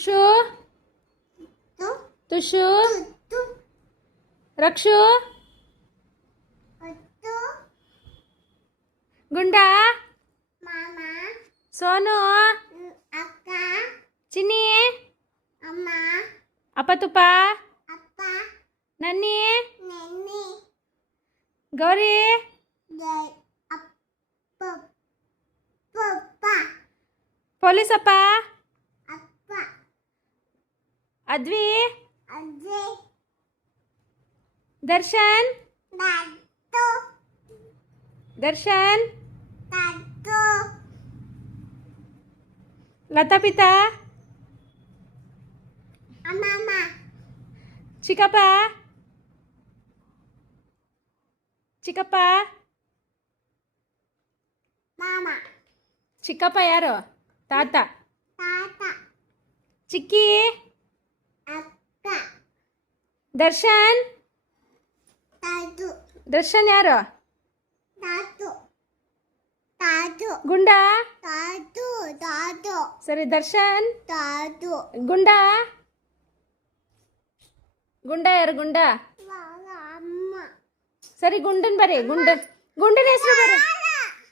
ಶು ತುಷು ರಕ್ಷು ಗುಂಡಾ ಸೋನು ಚಿನ್ನಿ ಅಪ್ಪ ತುಪ್ಪ ನನ್ನಿ ಗೌರಿ ಪೊಲೀಸಪ್ಪ ಅದ್ವಿ ದರ್ಶನ್ ದರ್ಶನ್ ಲತಾ ಪಿತಾ ಚಿಕ್ಕಪ್ಪ ಚಿಕ್ಕಪ್ಪ ಚಿಕ್ಕಪ್ಪ ಯಾರು ತಾತ ಚಿಕ್ಕಿ ದರ್ಶನ್ ದರ್ಶನ್ ಯಾರು ಗುಂಡಾ ಸರಿ ದರ್ಶನ್ ಗುಂಡಾ ಗುಂಡಾ ಯಾರು ಗುಂಡಾ ಸರಿ ಗುಂಡನ್ ಬರೀ ಗುಂಡನ್ ಹೆಸರು ಬರೀ